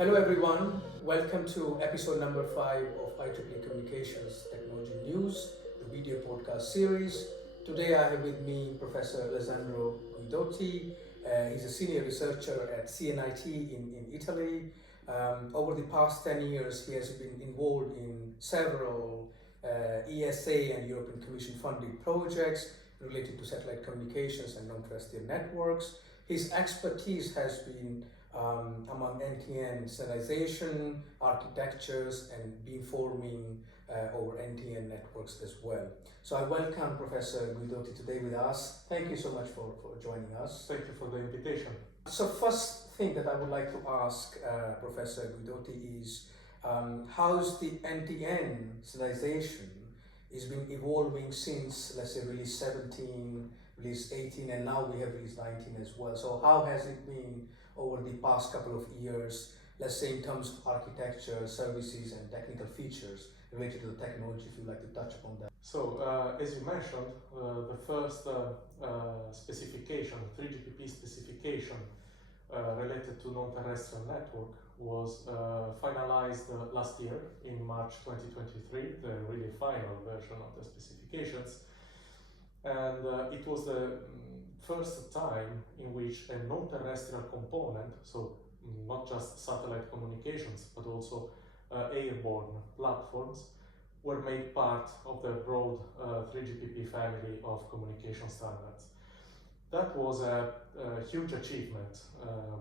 Hello everyone, welcome to episode number 5 of IEEE Communications Technology News, the video podcast series. Today I have with me Professor Alessandro Guidotti. He's a senior researcher at CNIT in Italy. Over the past 10 years he has been involved in several ESA and European Commission funded projects related to satellite communications and non-terrestrial networks. His expertise has been among NTN standardization, architectures, and beamforming over NTN networks as well. So I welcome Professor Guidotti today with us. Thank you so much for joining us. Thank you for the invitation. So first thing that I would like to ask Professor Guidotti is how's the NTN standardization has been evolving since, let's say, release 17, release 18, and now we have release 19 as well. So how has it been over the past couple of years, let's say in terms of architecture, services, and technical features related to the technology, if you'd like to touch upon that? So, as you mentioned, the first specification, 3GPP specification related to non-terrestrial network was finalized last year in March 2023, the really final version of the specifications. And it was the first time in which a non-terrestrial component, so not just satellite communications, but also airborne platforms, were made part of the broad 3GPP family of communication standards. That was a huge achievement,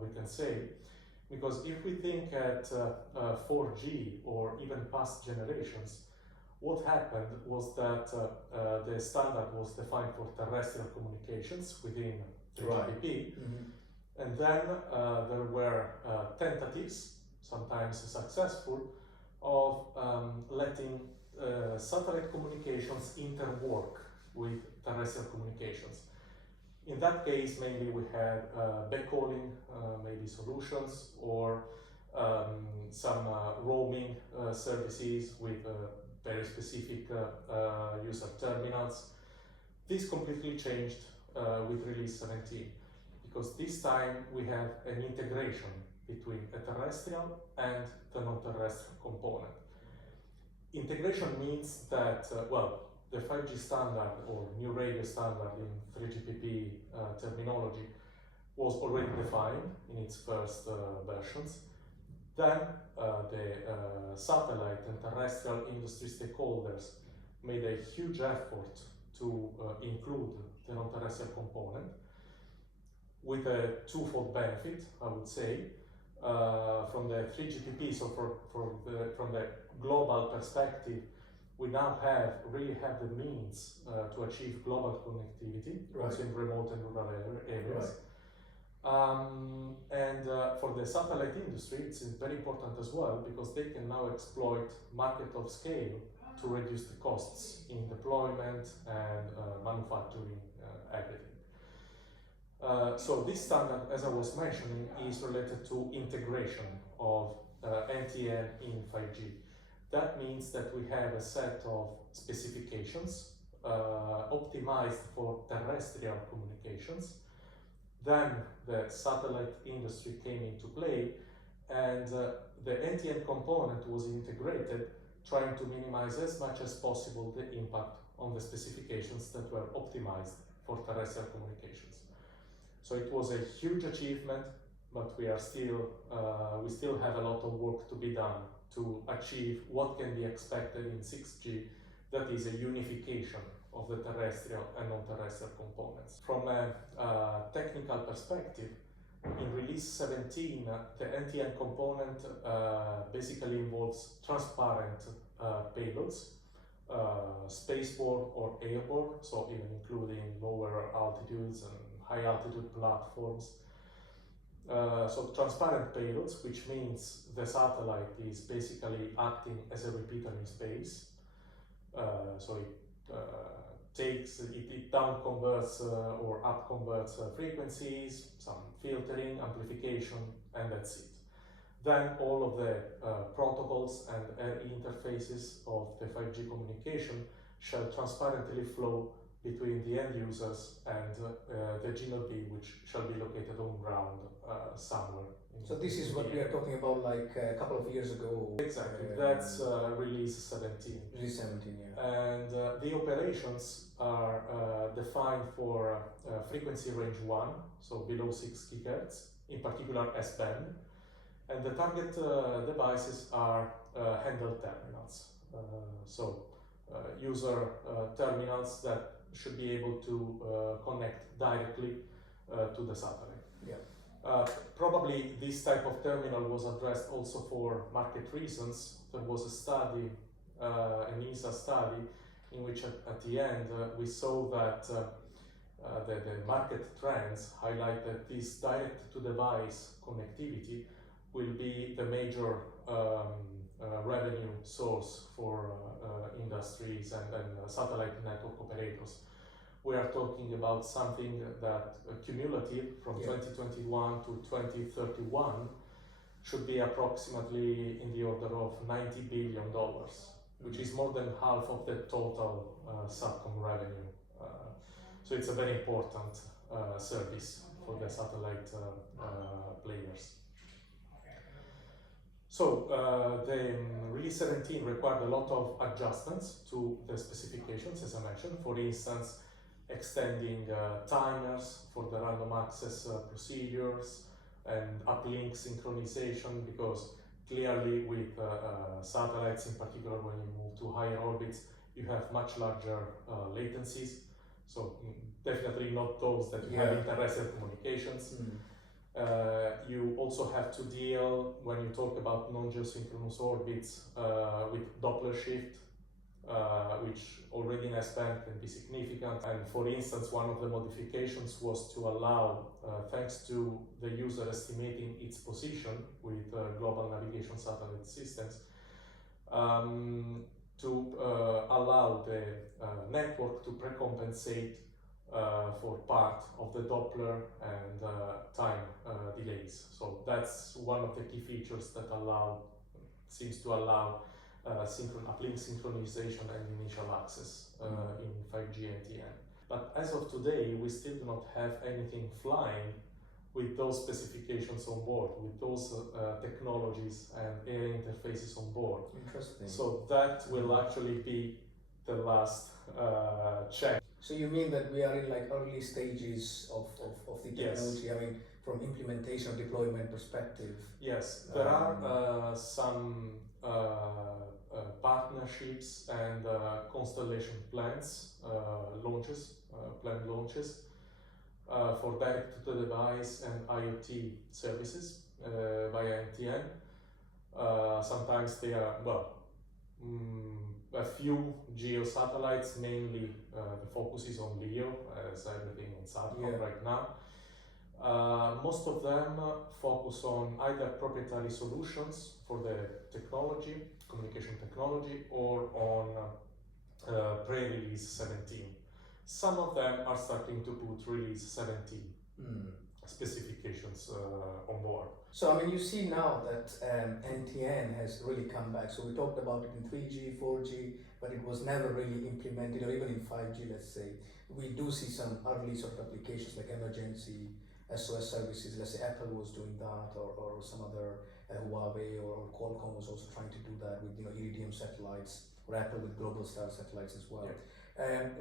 we can say, because if we think at 4G or even past generations, what happened was that the standard was defined for terrestrial communications within 3GPP, Right. And then there were tentatives, sometimes successful, of letting satellite communications interwork with terrestrial communications. In that case, mainly we had backhauling, maybe solutions, or some roaming services with very specific user terminals. This completely changed with release 17, because this time we have an integration between a terrestrial and the non-terrestrial component. Integration means that, the 5G standard or new radio standard in 3GPP terminology was already defined in its first versions. Then the satellite and terrestrial industry stakeholders made a huge effort to include the non-terrestrial component with a twofold benefit, I would say, from the 3GPP. So from the global perspective, we now really have the means to achieve global connectivity, Right. also in remote and rural areas. Right. And for the satellite industry, it's very important as well, because they can now exploit market of scale to reduce the costs in deployment and manufacturing everything. So this standard, as I was mentioning, is related to integration of NTN in 5G. That means that we have a set of specifications optimized for terrestrial communications. Then the satellite industry came into play, and the NTN component was integrated, trying to minimize as much as possible the impact on the specifications that were optimized for terrestrial communications. So it was a huge achievement, but we still have a lot of work to be done to achieve what can be expected in 6G, that is a unification of the terrestrial and non-terrestrial components. From a technical perspective, in release 17, the NTN component basically involves transparent payloads, spaceborne or airborne, so even including lower altitudes and high altitude platforms. So transparent payloads, which means the satellite is basically acting as a repeater in space. So it down converts or up converts frequencies, some filtering, amplification, and that's it. Then all of the protocols and interfaces of the 5G communication shall transparently flow between the end users and the GNOD, which shall be located on ground somewhere. So this is what we are talking about, like a couple of years ago. Exactly, that's release 17. Release 17, yeah. And the operations are defined for frequency range 1, so below 6 GHz, in particular S-band. And the target devices are handheld terminals. User terminals that should be able to connect directly to the satellite. Yeah. Probably this type of terminal was addressed also for market reasons. There was a study, an ESA study, in which at the end we saw that the market trends highlight that this direct-to-device connectivity will be the major revenue source for industries and satellite network operators. We are talking about something that cumulative from 2021 to 2031 should be approximately in the order of $90 billion, which is more than half of the total Satcom revenue. So it's a very important service for the satellite players. So the release 17 required a lot of adjustments to the specifications, as I mentioned. For instance, extending timers for the random access procedures and uplink synchronization, because clearly with satellites in particular, when you move to higher orbits, you have much larger latencies. So definitely not those that you have in terrestrial communications. You also have to deal, when you talk about non-geosynchronous orbits, with Doppler shift, which already in S-band can be significant. And for instance, one of the modifications was to allow, thanks to the user estimating its position with global navigation satellite systems, to allow the network to precompensate for part of the Doppler and time delays. So that's one of the key features that seems to allow uplink synchronization and initial access in 5G NTN. But as of today, we still do not have anything flying with those specifications on board, with those technologies and air interfaces on board. Interesting. So that will actually be the last check. So you mean that we are in like early stages of the technology? Yes. I mean, from implementation deployment perspective. Yes, there are some partnerships and constellation plans, planned launches for direct-to-the-device and IoT services via NTN. Sometimes they are, a few geo satellites, mainly the focus is on LEO, as everything in Satcom right now. Most of them focus on either proprietary solutions for the technology, communication technology, or on pre-release 17. Some of them are starting to put release 17 specifications on board. So I mean, you see now that NTN has really come back. So we talked about it in 3G, 4G, but it was never really implemented, or even in 5G, let's say. We do see some early sort of applications like emergency SOS services. Let's say Apple was doing that, or some other Huawei or Qualcomm was also trying to do that with Iridium satellites, or Apple with Global Star satellites as well.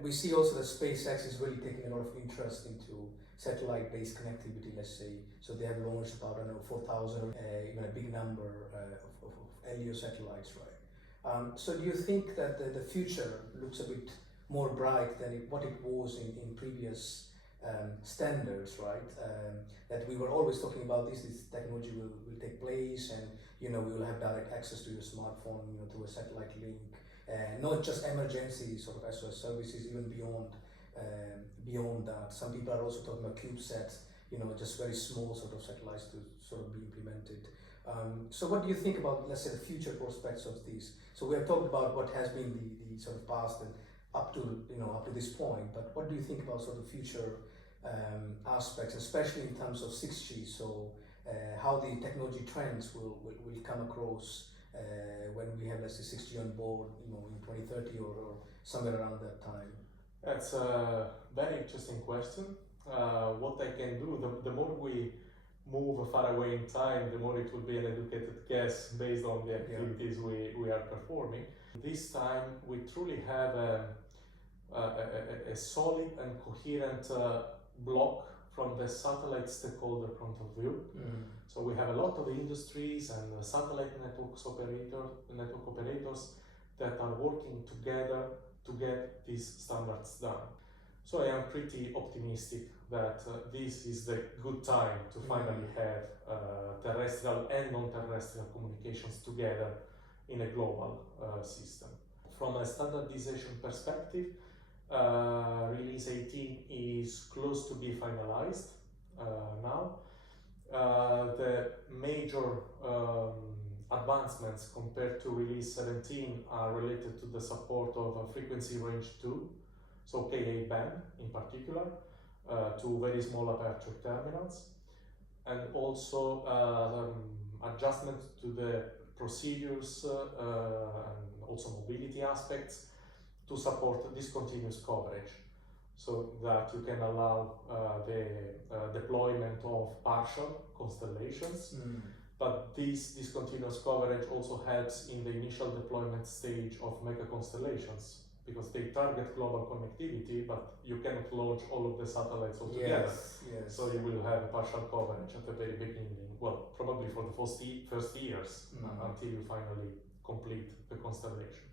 We see also that SpaceX is really taking a lot of interest into satellite-based connectivity, let's say. So they have launched about 4,000, even a big number of LEO satellites, right? So do you think that the future looks a bit more bright than what it was in previous standards, right? That we were always talking about this technology will take place, and we will have direct access to your smartphone, through a satellite link, not just emergency sort of SOS services, even beyond that. Some people are also talking about CubeSats, just very small sort of satellites to sort of be implemented. So what do you think about, let's say, the future prospects of these? So we have talked about what has been the sort of past and up to this point, but what do you think about sort of future aspects, especially in terms of 6G? So how the technology trends will come across when we have, let's say, 6G on board, in 2030 or somewhere around that time. That's a very interesting question. What I can do, the more we move far away in time, the more it will be an educated guess based on the activities we are performing. This time we truly have a solid and coherent block from the satellite stakeholder point of view. So we have a lot of industries and satellite network operators that are working together to get these standards done. So I am pretty optimistic that this is the good time to finally have terrestrial and non-terrestrial communications together in a global system. From a standardization perspective, release 18 is close to be finalized now. The major advancements compared to release 17 are related to the support of frequency range 2, so Ka band in particular, to very small aperture terminals, and also adjustment to the procedures and also mobility aspects to support discontinuous coverage, so that you can allow the deployment of partial constellations. But this discontinuous coverage also helps in the initial deployment stage of mega constellations, because they target global connectivity, but you cannot launch all of the satellites altogether. Yes. So you will have partial coverage at the very beginning, well, probably for the first years until you finally complete the constellation.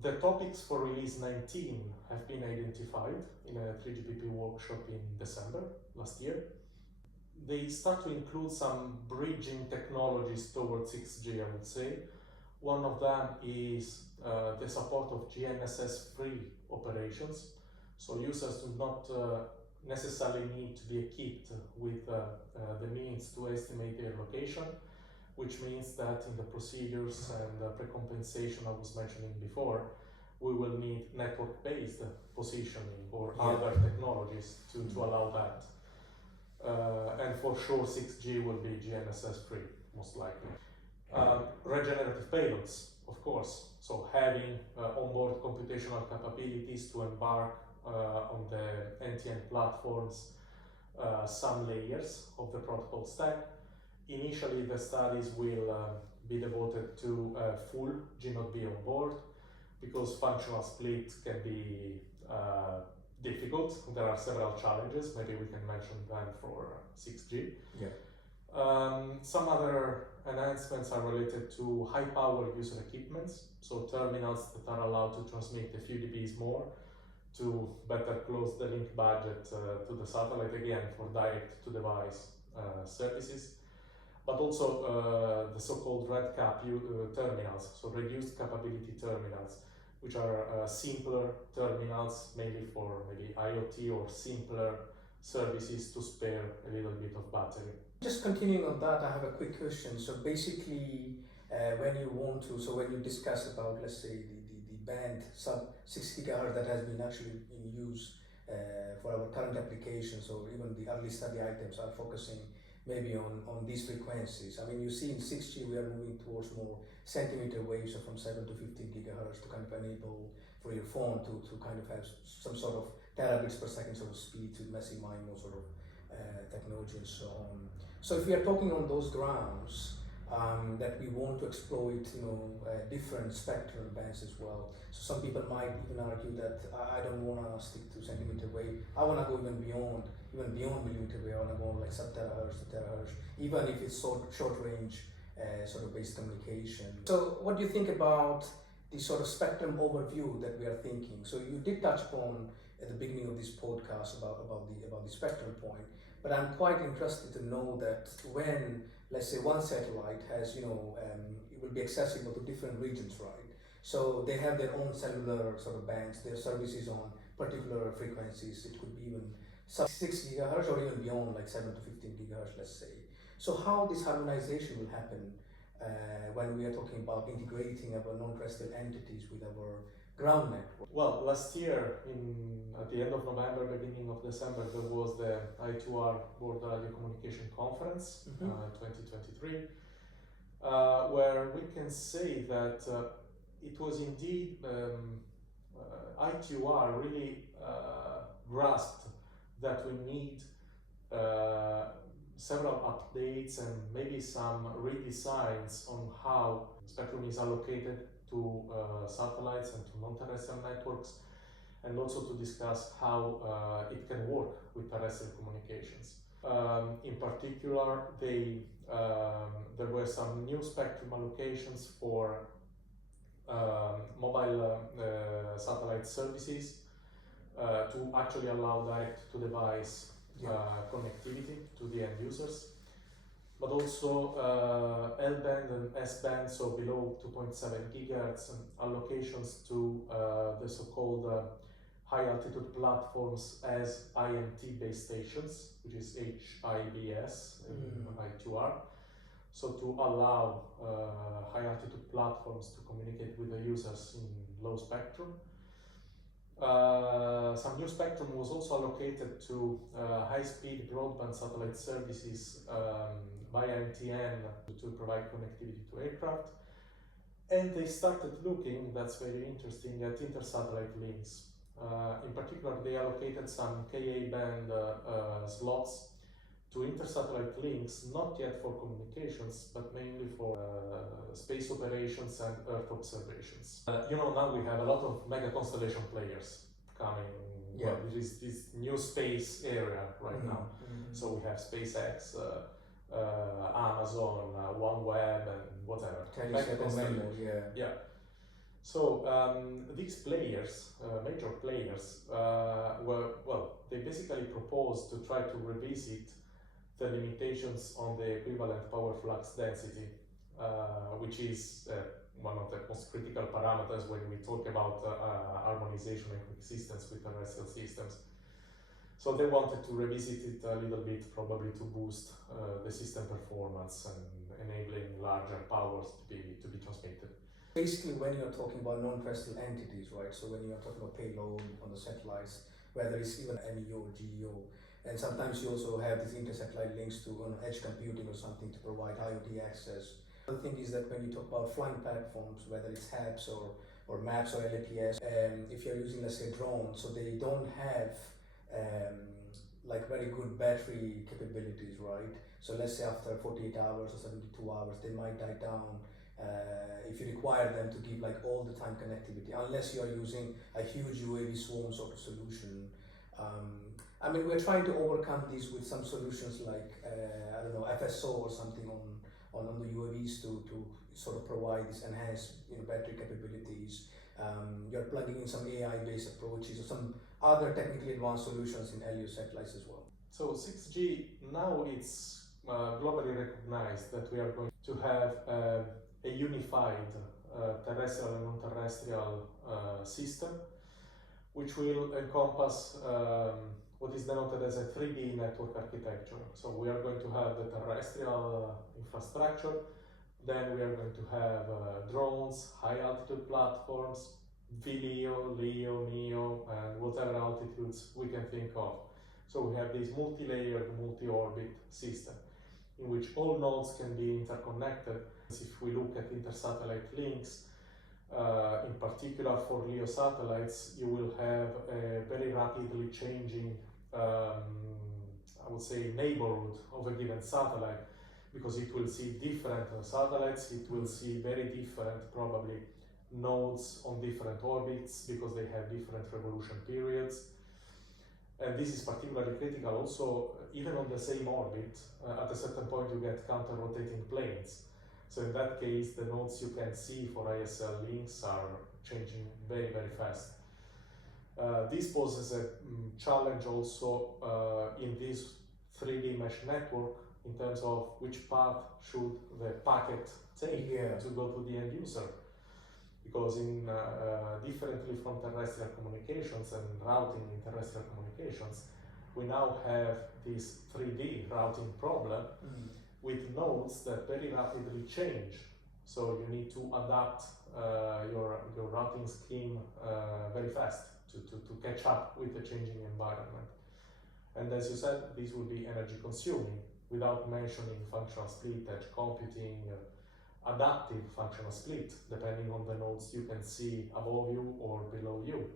The topics for release 19 have been identified in a 3GPP workshop in December last year. They start to include some bridging technologies towards 6G, I would say. One of them is the support of GNSS-free operations. So users do not necessarily need to be equipped with the means to estimate their location, which means that in the procedures and pre-compensation I was mentioning before, we will need network-based positioning or other technologies to allow that. And for sure 6G will be GNSS-free, most likely. Regenerative payloads, of course, so having onboard computational capabilities to embark on the NTN platforms some layers of the protocol stack. Initially, the studies will be devoted to full G0B on board, because functional split can be difficult. There are several challenges. Maybe we can mention them for 6G. Some other enhancements are related to high power user equipments, so terminals that are allowed to transmit a few dBs more to better close the link budget to the satellite, again for direct to device services. But also the so-called red cap terminals, so reduced capability terminals, which are simpler terminals, mainly for maybe IoT or simpler services to spare a little bit of battery. Just continuing on that, I have a quick question. So basically, when you discuss about, let's say, the band sub 6 GHz that has been actually in use for our current applications, or even the early study items are focusing maybe on these frequencies. I mean, you see in 6G we are moving towards more centimeter waves, so from 7 to 15 gigahertz to kind of enable for your phone to kind of have some sort of terabits per second sort of speed to massive MIMO sort of technology and so on. So if we are talking on those grounds, that we want to exploit, different spectral bands as well. So some people might even argue that I don't want to stick to centimeter wave. I want to go even beyond millimeter wave. I want to go like sub-terahertz to terahertz, even if it's short range sort of based communication. So what do you think about the sort of spectrum overview that we are thinking? So you did touch upon at the beginning of this podcast about the spectral point, but I'm quite interested to know that when, let's say, one satellite has, it will be accessible to different regions, right? So they have their own cellular sort of bands, their services on particular frequencies. It could be even sub 6 gigahertz or even beyond, like 7 to 15 gigahertz, let's say. So how this harmonization will happen when we are talking about integrating our non-terrestrial entities with our ground network? Well, last year, at the end of November, beginning of December, there was the I2R World Radio Communication Conference 2023, where we can say that it was indeed ITUR really grasped that we need several updates and maybe some redesigns on how spectrum is allocated to satellites and to non-terrestrial networks, and also to discuss how it can work with terrestrial communications. In particular, there were some new spectrum allocations for mobile satellite services to actually allow direct-to-device connectivity to the end users, but also L-band and S-band, so below 2.7 gigahertz, and allocations to the so-called high-altitude platforms as IMT base stations, which is HIBS in ITUR. So to allow high-altitude platforms to communicate with the users in low spectrum. Some new spectrum was also allocated to high-speed broadband satellite services via MTN to provide connectivity to aircraft. And they started looking, that's very interesting, at inter-satellite links. In particular, they allocated some Ka band slots to inter-satellite links, not yet for communications, but mainly for space operations and Earth observations. Now we have a lot of mega constellation players coming. Well, there is this new space area right now. So we have SpaceX, Amazon, OneWeb, and whatever. Yeah. So these players, major players, they basically proposed to try to revisit the limitations on the equivalent power flux density, which is one of the most critical parameters when we talk about harmonization and coexistence with terrestrial systems. So they wanted to revisit it a little bit, probably to boost the system performance and enabling larger powers to be transmitted. Basically, when you're talking about non-terrestrial entities, right? So when you're talking about payload on the satellites, whether it's even MEO or GEO, and sometimes you also have these inter-satellite links to edge computing or something to provide IoT access. The thing is that when you talk about flying platforms, whether it's HAPS or MAPS or LAPS, if you're using, let's say, drones, so they don't have like very good battery capabilities, right? So let's say after 48 hours or 72 hours, they might die down. If you require them to give like all the time connectivity, unless you're using a huge UAV swarm sort of solution. I mean, we're trying to overcome these with some solutions like, I don't know, FSO or something on the UAVs to sort of provide this enhanced battery capabilities. You're plugging in some AI-based approaches or some other technically advanced solutions in LEO satellites as well. So 6G, now it's globally recognized that we are going to have a unified terrestrial and non-terrestrial system, which will encompass what is denoted as a 3D network architecture. So we are going to have the terrestrial infrastructure, then we are going to have drones, high altitude platforms, VLEO, LEO, MEO, and whatever altitudes we can think of. So we have this multi-layered, multi-orbit system in which all nodes can be interconnected. If we look at inter-satellite links, in particular for LEO satellites, you will have a very rapidly changing, I would say, neighborhood of a given satellite, because it will see different satellites, it will see very different, probably, nodes on different orbits, because they have different revolution periods. And this is particularly critical also, even on the same orbit, at a certain point you get counter-rotating planes. So in that case, the nodes you can see for ISL links are changing very, very fast. This poses a challenge also in this 3D mesh network in terms of which path should the packet take to go to the end user. Because differently from terrestrial communications and routing in terrestrial communications, we now have this 3D routing problem with nodes that very rapidly change. So you need to adapt your routing scheme very fast to catch up with the changing environment. And as you said, this will be energy consuming, without mentioning functional split, edge computing, adaptive functional split, depending on the nodes you can see above you or below you.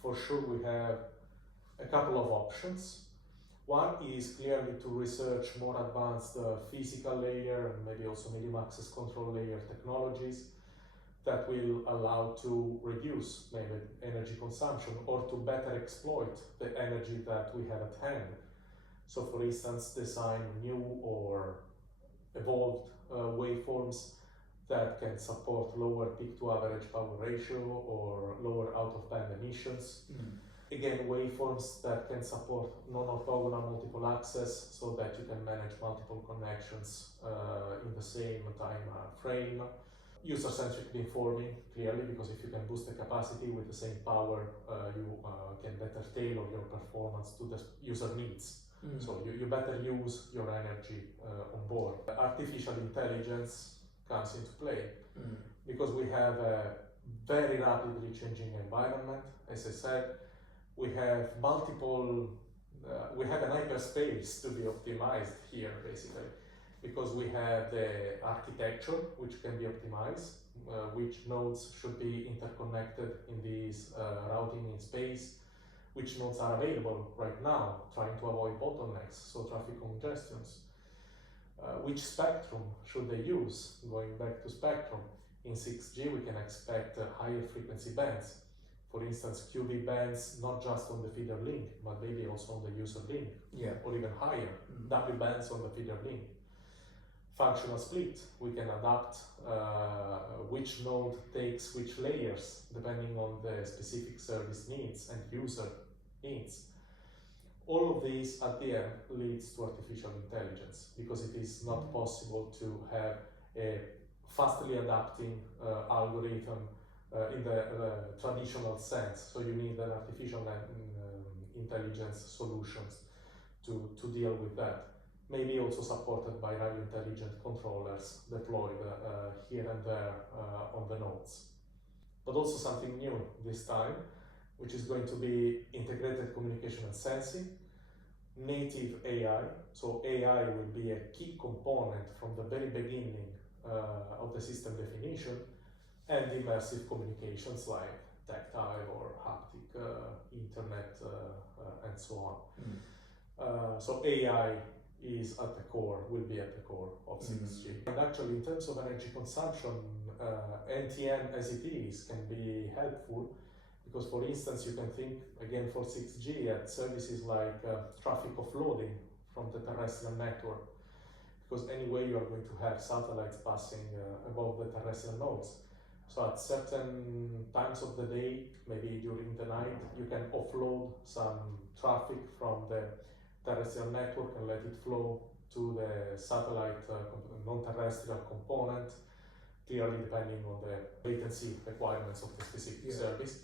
For sure, we have a couple of options. One is clearly to research more advanced physical layer and maybe also medium access control layer technologies that will allow to reduce maybe energy consumption or to better exploit the energy that we have at hand. So for instance, design new or evolved waveforms that can support lower peak to average power ratio or lower out of band emissions. Again, waveforms that can support non-orthogonal multiple access so that you can manage multiple connections in the same time frame. User-centric beamforming, clearly, because if you can boost the capacity with the same power, you can better tailor your performance to the user needs. So you better use your energy on board. Artificial intelligence comes into play because we have a very rapidly changing environment. As I said, we have multiple, we have an hyperspace to be optimized here, basically, because we have the architecture which can be optimized, which nodes should be interconnected in this routing in space, which nodes are available right now, trying to avoid bottlenecks, so traffic congestions. Which spectrum should they use? Going back to spectrum, in 6G we can expect higher frequency bands. For instance, QV bands, not just on the feeder link, but maybe also on the user link, or even higher, W bands on the feeder link. Functional split, we can adapt which node takes which layers, depending on the specific service needs and user needs. All of these at the end leads to artificial intelligence, because it is not possible to have a fastly adapting algorithm in the traditional sense. So you need an artificial intelligence solutions to deal with that. Maybe also supported by highly intelligent controllers deployed here and there on the nodes. But also something new this time, which is going to be integrated communication and sensing, native AI. So AI will be a key component from the very beginning of the system definition, and immersive communications like tactile or haptic, internet, and so on. So AI is at the core, will be at the core of 6G. And actually, in terms of energy consumption, NTN as it is can be helpful, because for instance, you can think again for 6G at services like traffic offloading from the terrestrial network, because anyway you are going to have satellites passing above the terrestrial nodes. So at certain times of the day, maybe during the night, you can offload some traffic from the terrestrial network and let it flow to the satellite non-terrestrial component, clearly depending on the latency requirements of the specific service,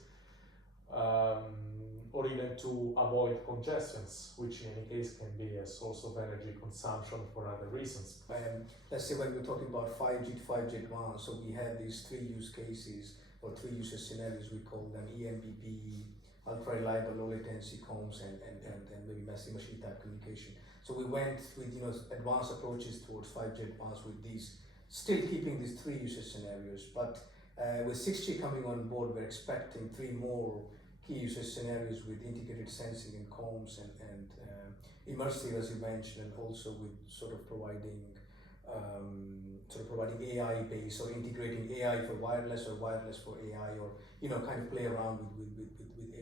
or even to avoid congestions, which in any case can be a source of energy consumption for other reasons. Let's say when we're talking about 5G to 5G advanced, so we have these three use cases or three user scenarios, we call them eMBB, ultra reliable low latency comms, and maybe massive machine type communication. So we went with advanced approaches towards 5G advanced with these, still keeping these three user scenarios, but with 6G coming on board, we're expecting three more key user scenarios with integrated sensing and comms and immersive, as you mentioned, and also with sort of providing AI based or integrating AI for wireless or wireless for AI, or kind of play around with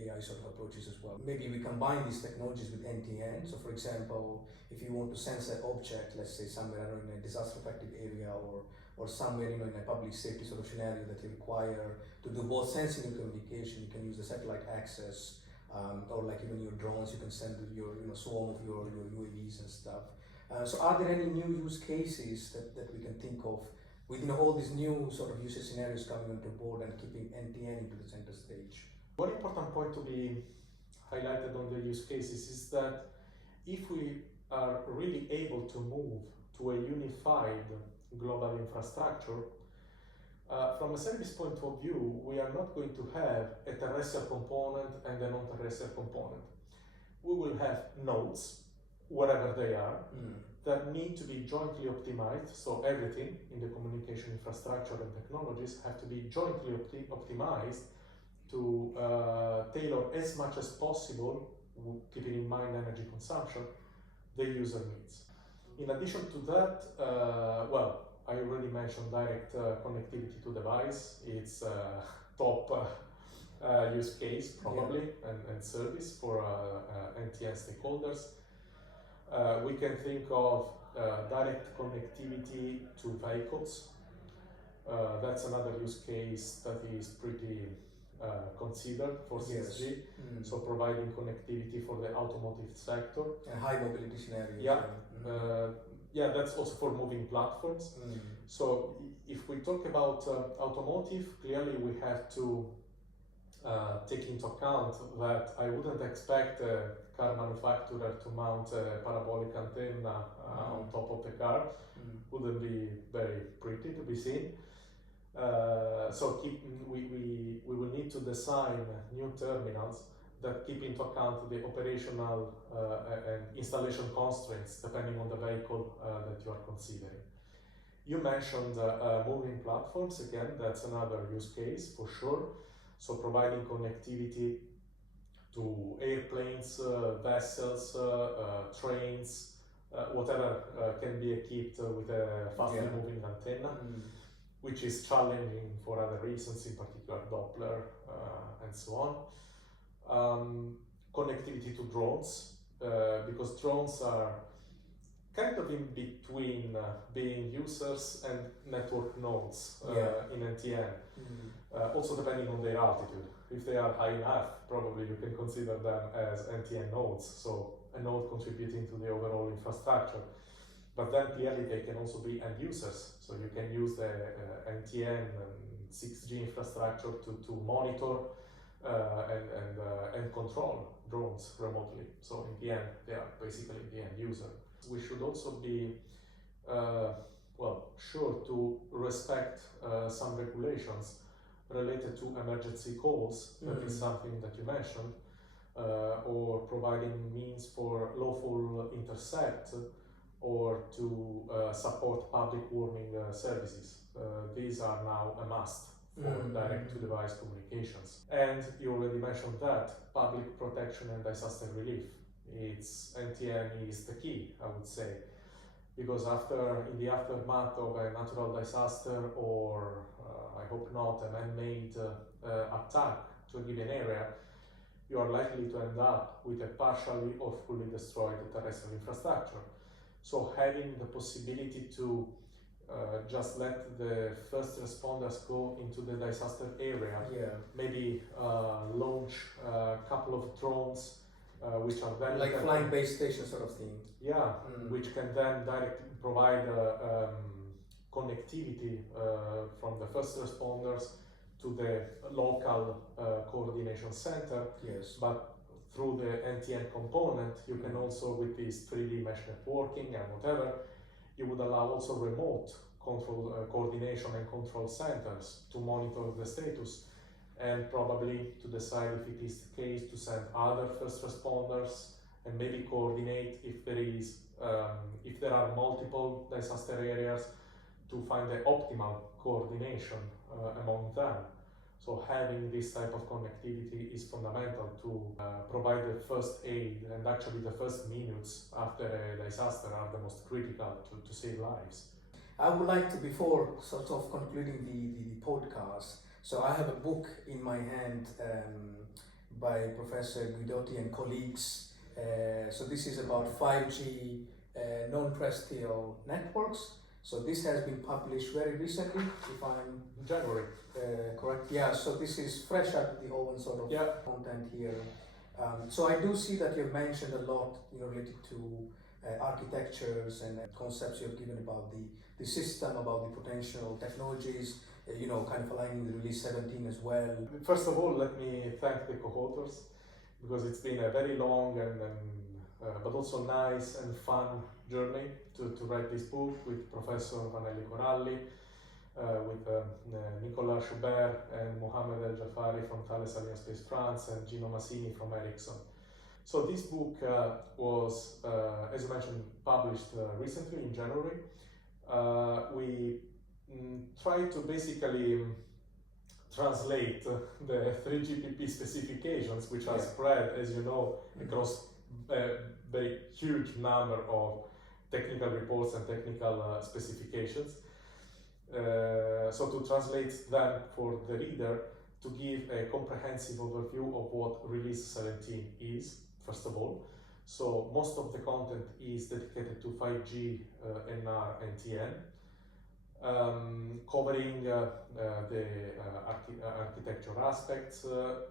AI sort of approaches as well. Maybe we combine these technologies with NTN. So for example, if you want to sense an object, let's say somewhere in a disaster affected area or somewhere in a public safety sort of scenario that you require to do both sensing and communication, you can use the satellite access, or like even your drones, you can send your swarm of your UAVs and stuff. So are there any new use cases that we can think of with all these new sort of user scenarios coming onto board and keeping NTN into the center stage? One important point to be highlighted on the use cases is that if we are really able to move to a unified global infrastructure, from a service point of view, we are not going to have a terrestrial component and a non-terrestrial component. We will have nodes wherever they are, that need to be jointly optimized. So everything in the communication infrastructure and technologies have to be jointly optimized to tailor as much as possible, keeping in mind energy consumption, the user needs. In addition to that, well, I already mentioned direct connectivity to device. It's top use case probably, and service for NTN stakeholders. We can think of direct connectivity to vehicles. That's another use case that is pretty considered for 6G. So providing connectivity for the automotive sector. And high mobility scenarios. Yeah. Yeah, that's also for moving platforms. So if we talk about automotive, clearly we have to take into account that I wouldn't expect a car manufacturer to mount a parabolic antenna on top of the car. Wouldn't be very pretty to be seen. So we will need to design new terminals that keep into account the operational and installation constraints depending on the vehicle that you are considering. You mentioned moving platforms. Again, that's another use case for sure. So providing connectivity to airplanes, vessels, trains, whatever can be equipped with a fastly moving antenna, which is challenging for other reasons, in particular Doppler and so on. Connectivity to drones, because drones are kind of in between being users and network nodes in NTN. Also depending on their altitude. If they are high enough, probably you can consider them as NTN nodes, so a node contributing to the overall infrastructure. But then clearly they can also be end users, so you can use the NTN and 6G infrastructure to monitor and control drones remotely. So in the end, they are basically the end user. We should also be sure to respect some regulations related to emergency calls. That is something that you mentioned, or providing means for lawful intercept or to support public warning services. These are now a must for direct-to-device communications. And you already mentioned that public protection and disaster relief. NTN is the key, I would say, because in the aftermath of a natural disaster or I hope not a man-made attack to a given area, you are likely to end up with a partially or fully destroyed terrestrial infrastructure. So having the possibility to just let the first responders go into the disaster area, maybe launch a couple of drones which are then like flying base station sort of thing. Which can then directly provide connectivity from the first responders to the local coordination center. But through the NTN component, you can also, with this 3D mesh networking and whatever, you would allow also remote control coordination and control centers to monitor the status and probably to decide if it is the case to send other first responders and maybe coordinate if there are multiple disaster areas to find the optimal coordination among them. So having this type of connectivity is fundamental to provide the first aid, and actually the first minutes after a disaster are the most critical to save lives. I would like to, before sort of concluding the podcast, so I have a book in my hand by Professor Guidotti and colleagues. So this is about 5G non-terrestrial networks. So this has been published very recently, if I'm January. Correct. Yeah, so this is fresh out of the oven sort of content here. So I do see that you've mentioned a lot related to architectures and concepts you've given about the system, about the potential technologies, kind of aligning with Release 17 as well. First of all, let me thank the co-authors, because it's been a very long and but also nice and fun journey to write this book with Professor Vanelli Coralli, with Nicolas Schubert and Mohamed El Jafari from Thales Alenia Space France and Gino Massini from Ericsson. So this book was, as I mentioned, published recently in January. We tried to basically translate the 3GPP specifications, which are spread, as you know, across a very huge number of technical reports and technical specifications. So to translate them for the reader, to give a comprehensive overview of what Release 17 is, first of all. So most of the content is dedicated to 5G, NR and TN, covering the architecture aspects,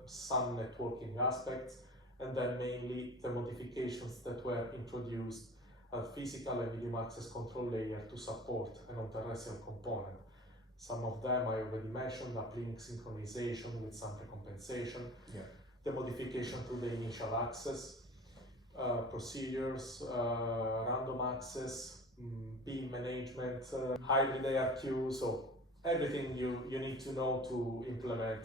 some networking aspects, and then mainly the modifications that were introduced at physical and medium access control layer to support a non-terrestrial component. Some of them I already mentioned, uplink synchronization with some recompensation, the modification to the initial access, procedures, random access, beam management, hybrid ARQ, so everything you need to know to implement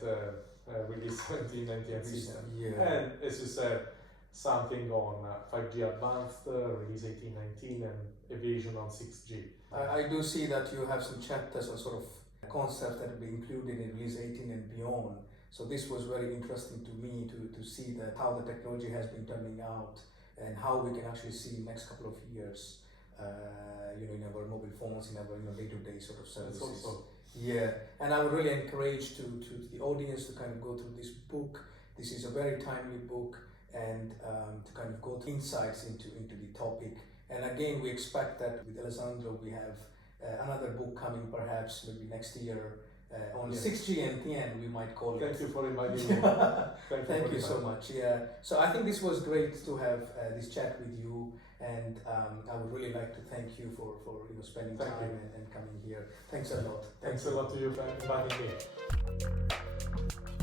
Release 17 and TN system. And as you said, something on 5G Advanced, Release 1819, and a vision on 6G. I do see that you have some chapters or sort of concepts that will be included in Release 18 and beyond. So this was very interesting to me to see that how the technology has been turning out and how we can actually see next couple of years, in our mobile phones, in our day-to-day sort of services. And I would really encourage to the audience to kind of go through this book. This is a very timely book, and to kind of go through insights into the topic. And again, we expect that with Alessandro, we have another book coming perhaps maybe next year on 6G and TN, we might call it. Thank you for inviting me. Thank you so much. So I think this was great to have this chat with you, and I would really like to thank you for spending time and coming here. Thanks a lot. Thanks a lot to you for inviting me.